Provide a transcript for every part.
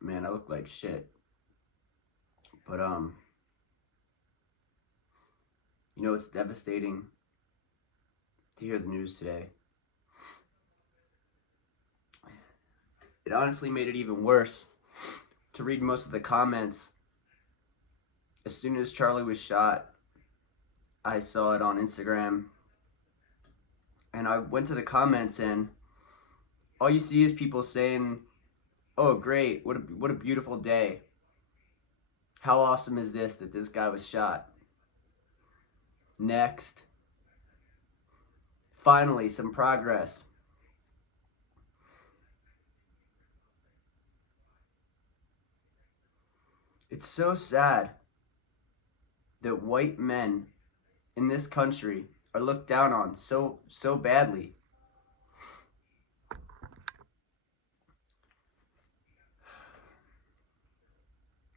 Man, I look like shit. But it's devastating to hear the news today. It honestly made it even worse to read most of the comments. As soon as Charlie was shot, I saw it on Instagram, and I went to the comments, and all you see is people saying, "Oh, great! What a beautiful day! How awesome is this that this guy was shot?" Next, finally some progress. It's so sad that white men in this country are looked down on so badly.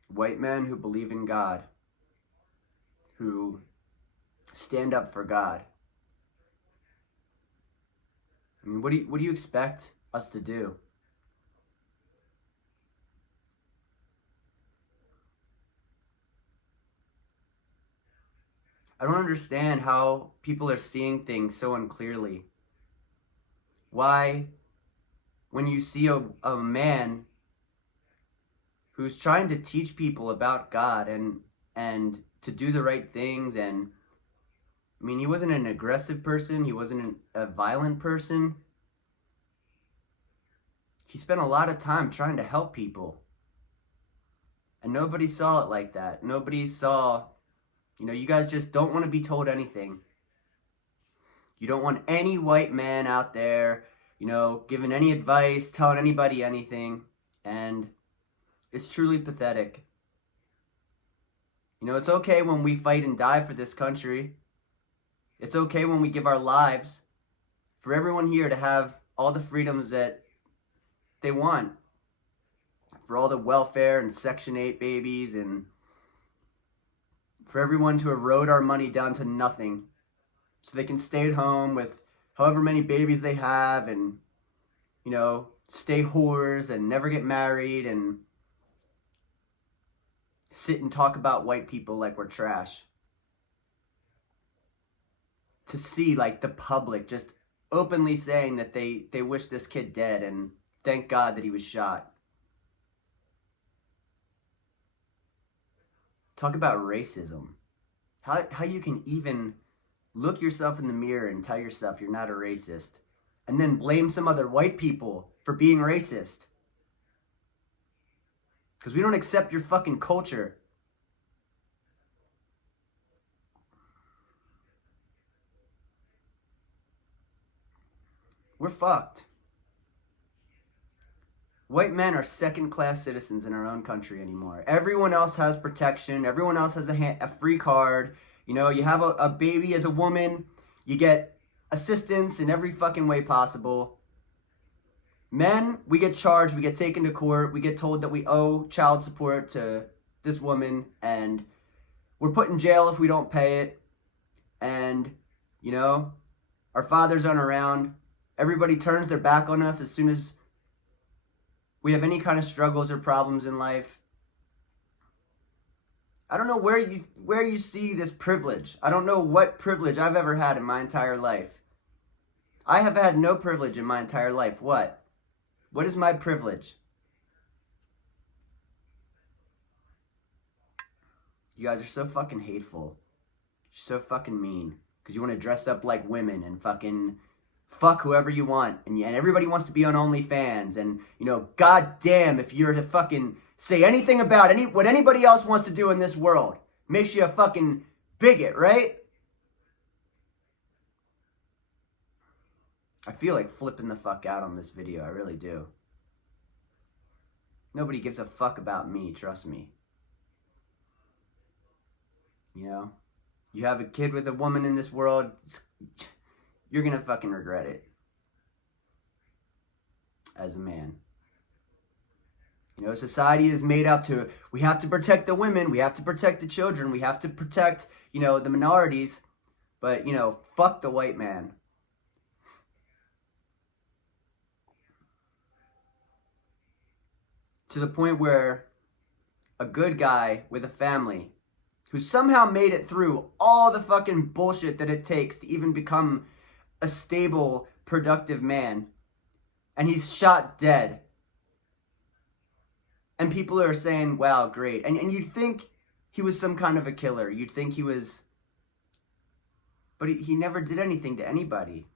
White men who believe in God, who stand up for God. I mean, what do you expect us to do? I don't understand how people are seeing things so unclearly. Why, when you see a man who's trying to teach people about God and to do the right things, and I mean, he wasn't an aggressive person, he wasn't a violent person. He spent a lot of time trying to help people. And nobody saw it like that. Nobody saw, you guys just don't want to be told anything. You don't want any white man out there, giving any advice, telling anybody anything. And it's truly pathetic. It's okay when we fight and die for this country. It's okay when we give our lives for everyone here to have all the freedoms that they want. For all the welfare and Section 8 babies, and for everyone to erode our money down to nothing so they can stay at home with however many babies they have and, stay whores and never get married and sit and talk about white people like we're trash. To see like the public just openly saying that they wish this kid dead and thank God that he was shot. Talk about racism. How you can even look yourself in the mirror and tell yourself you're not a racist and then blame some other white people for being racist. Because we don't accept your fucking culture. We're fucked. White men are second-class citizens in our own country anymore. Everyone else has protection. Everyone else has a free card. You have a baby as a woman, you get assistance in every fucking way possible. Men, we get charged, we get taken to court, we get told that we owe child support to this woman, and we're put in jail if we don't pay it. And, our fathers aren't around. Everybody turns their back on us as soon as we have any kind of struggles or problems in life. I don't know where you see this privilege. I don't know what privilege I've ever had in my entire life. I have had no privilege in my entire life. What? What is my privilege? You guys are so fucking hateful. You're so fucking mean. Because you want to dress up like women and fucking fuck whoever you want. And everybody wants to be on OnlyFans. And, goddamn, if you're to fucking say anything about what anybody else wants to do in this world, makes you a fucking bigot, right? I feel like flipping the fuck out on this video. I really do. Nobody gives a fuck about me, trust me. You have a kid with a woman in this world, you're gonna fucking regret it. As a man. Society is made up to, we have to protect the women, we have to protect the children, we have to protect, the minorities. But, fuck the white man. to the point where a good guy with a family who somehow made it through all the fucking bullshit that it takes to even become a stable, productive man, and he's shot dead. And people are saying, wow, great. And you'd think he was some kind of a killer. You'd think he was, but he never did anything to anybody.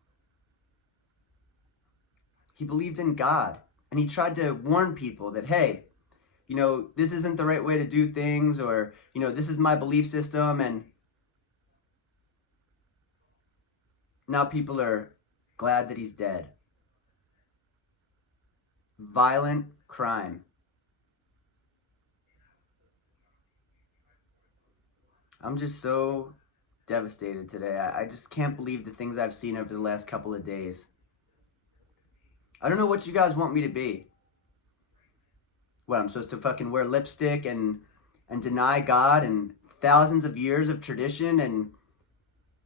He believed in God, and he tried to warn people that, hey, you know, this isn't the right way to do things, or, you know, this is my belief system. And now people are glad that he's dead. Violent crime. I'm just so devastated today. I just can't believe the things I've seen over the last couple of days. I don't know what you guys want me to be. What, I'm supposed to fucking wear lipstick and deny God and thousands of years of tradition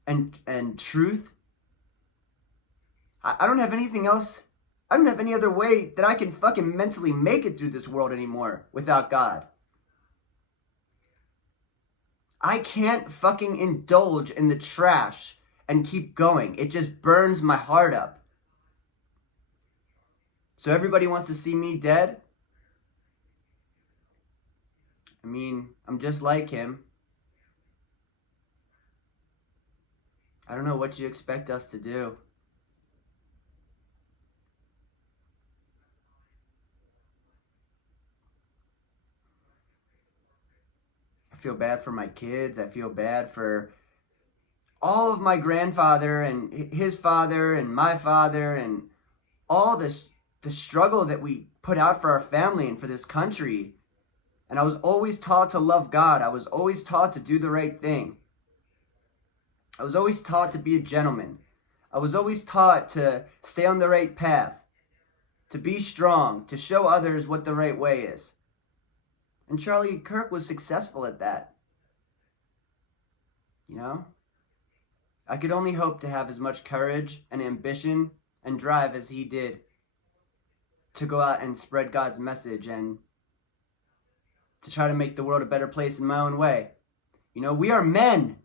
and truth? I don't have anything else. I don't have any other way that I can fucking mentally make it through this world anymore without God. I can't fucking indulge in the trash and keep going. It just burns my heart up. So everybody wants to see me dead? I mean, I'm just like him. I don't know what you expect us to do. I feel bad for my kids. I feel bad for all of my grandfather and his father and my father and all this, the struggle that we put out for our family and for this country. And I was always taught to love God. I was always taught to do the right thing. I was always taught to be a gentleman. I was always taught to stay on the right path, to be strong, to show others what the right way is. And Charlie Kirk was successful at that. You know? I could only hope to have as much courage and ambition and drive as he did to go out and spread God's message and to try to make the world a better place in my own way. You know, we are men.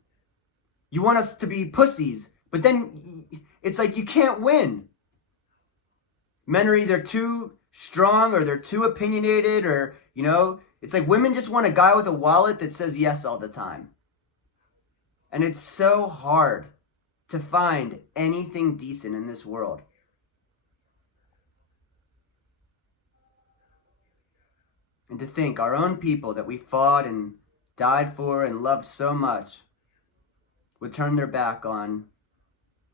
You want us to be pussies, but then it's like you can't win. Men are either too strong or they're too opinionated, or, you know, it's like women just want a guy with a wallet that says yes all the time. And it's so hard to find anything decent in this world. And to think our own people that we fought and died for and loved so much would turn their back on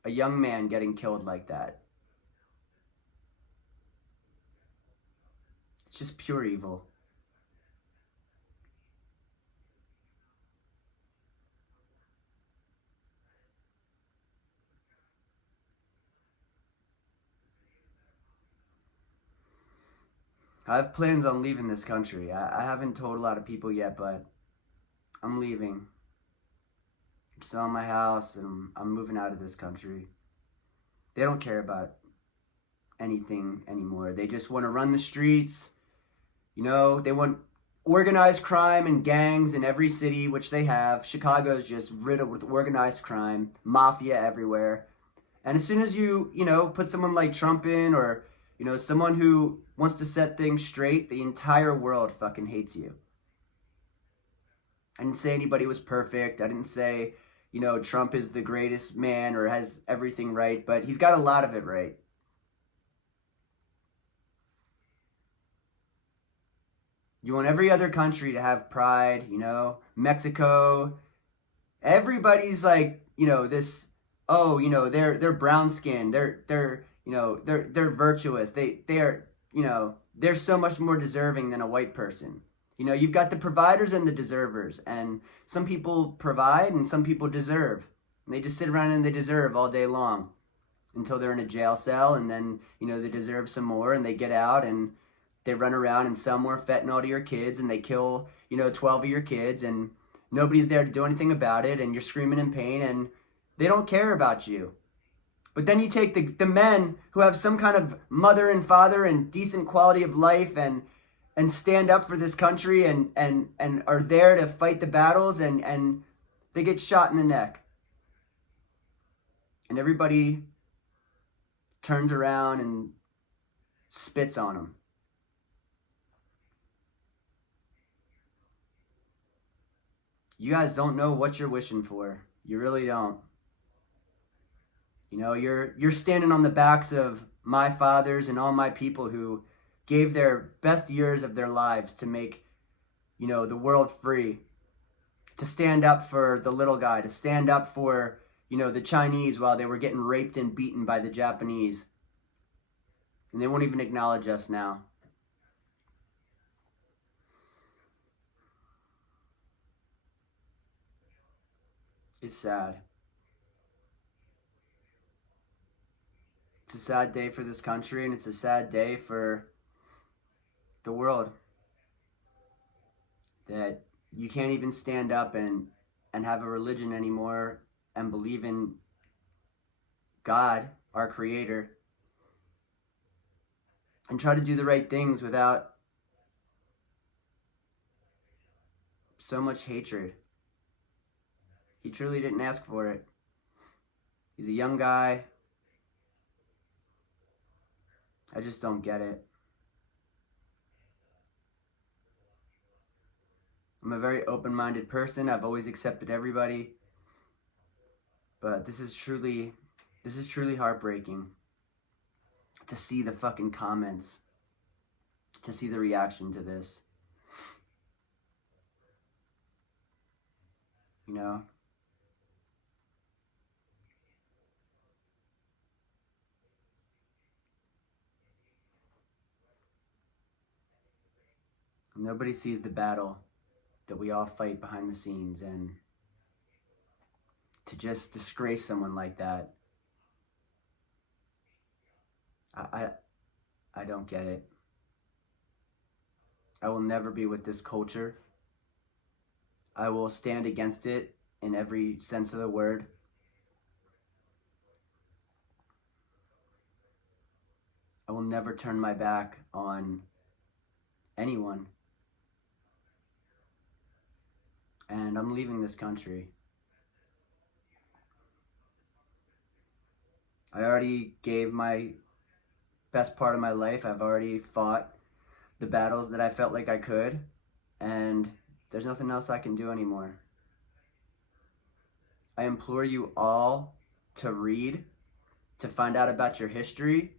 a young man getting killed like that. It's just pure evil. I have plans on leaving this country. I haven't told a lot of people yet, but I'm leaving. I'm selling my house and I'm moving out of this country. They don't care about anything anymore. They just want to run the streets. You know, they want organized crime and gangs in every city, which they have. Chicago is just riddled with organized crime, mafia everywhere. And as soon as you know, put someone like Trump in, or, you know, someone who wants to set things straight, the entire world fucking hates you. I didn't say anybody was perfect. I didn't say, you know, Trump is the greatest man or has everything right, but he's got a lot of it right. You want every other country to have pride, you know, Mexico. Everybody's like, you know, this, oh, you know, they're brown skinned. They're you know, they're virtuous. They're, you know, they're so much more deserving than a white person. You know, you've got the providers and the deservers, and some people provide and some people deserve. And they just sit around and they deserve all day long until they're in a jail cell, and then, you know, they deserve some more and they get out and they run around and sell more fentanyl to your kids, and they kill, you know, 12 of your kids, and nobody's there to do anything about it, and you're screaming in pain, and they don't care about you. But then you take the men who have some kind of mother and father and decent quality of life, and, and stand up for this country and are there to fight the battles, and they get shot in the neck. And everybody turns around and spits on them. You guys don't know what you're wishing for. You really don't. You know, you're standing on the backs of my fathers and all my people who gave their best years of their lives to make, you know, the world free, to stand up for the little guy, to stand up for, you know, the Chinese while they were getting raped and beaten by the Japanese. And they won't even acknowledge us now. It's sad. It's a sad day for this country, and it's a sad day for the world. That you can't even stand up and have a religion anymore and believe in God, our creator, and try to do the right things without so much hatred. He truly didn't ask for it. He's a young guy. I just don't get it. I'm a very open-minded person. I've always accepted everybody. But this is truly heartbreaking to see the fucking comments, to see the reaction to this. You know? Nobody sees the battle that we all fight behind the scenes, and to just disgrace someone like that, I don't get it. I will never be with this culture. I will stand against it in every sense of the word. I will never turn my back on anyone. And I'm leaving this country. I already gave my best part of my life. I've already fought the battles that I felt like I could, and there's nothing else I can do anymore. I implore you all to read, to find out about your history,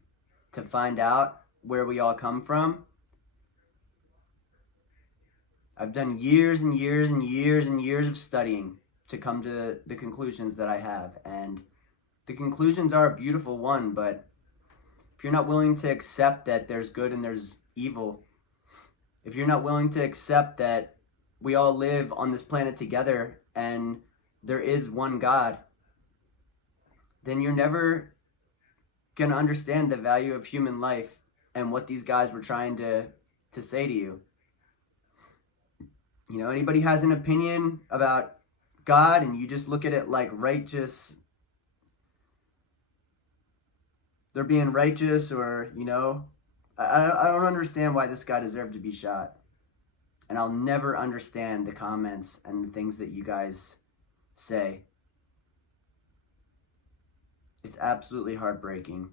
to find out where we all come from. I've done years and years and years and years of studying to come to the conclusions that I have, and the conclusions are a beautiful one, but if you're not willing to accept that there's good and there's evil, if you're not willing to accept that we all live on this planet together and there is one God, then you're never going to understand the value of human life and what these guys were trying to say to you. You know, anybody has an opinion about God and you just look at it like righteous, they're being righteous, or, you know, I don't understand why this guy deserved to be shot. And I'll never understand the comments and the things that you guys say. It's absolutely heartbreaking.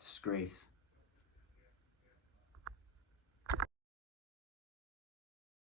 Disgrace.